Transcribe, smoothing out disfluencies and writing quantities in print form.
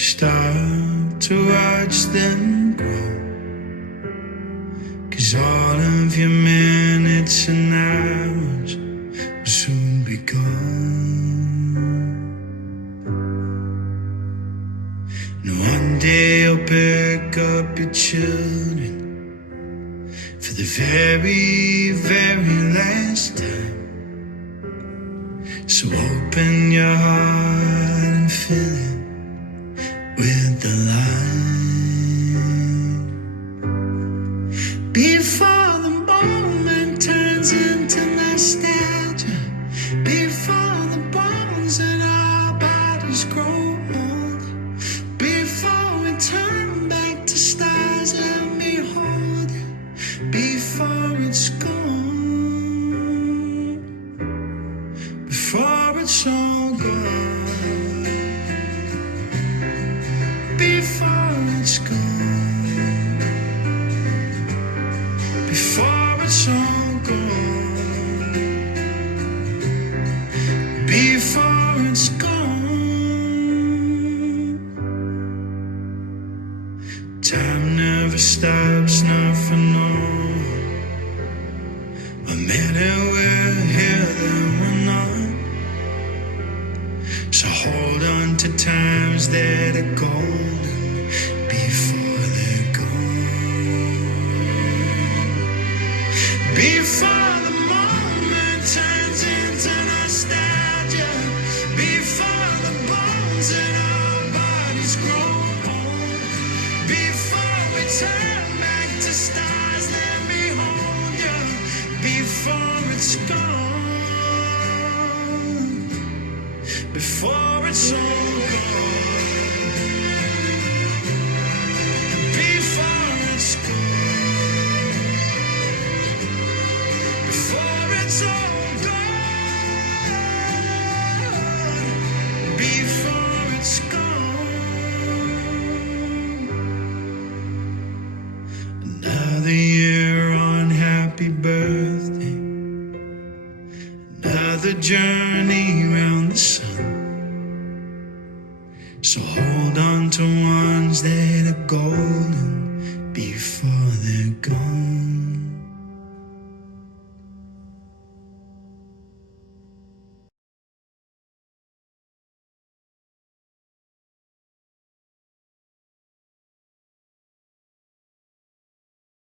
Start to watch them grow, 'cause all of your minutes and hours will soon be gone. And one day you'll pick up your children for the very, very last time. So open your heart and fill it with the light, before the moment turns into nostalgia, before the bones in our bodies grow old, before we turn back to stars. Let me hold you before it's gone, before it's all gone, before it's gone, before it's all gone, before it's gone. Time never stops, not for no one. A minute we're here, then we're not. So hold on to times that are golden before they're gone, before the moment turns into nostalgia, before the bones in our bodies grow old, before we turn back to stars. Let me hold you before it's gone, before it's all gone, before it's gone, before it's all gone, before it's gone. Another year on, happy birthday. Another journey round the sun. So hold on to ones that are golden before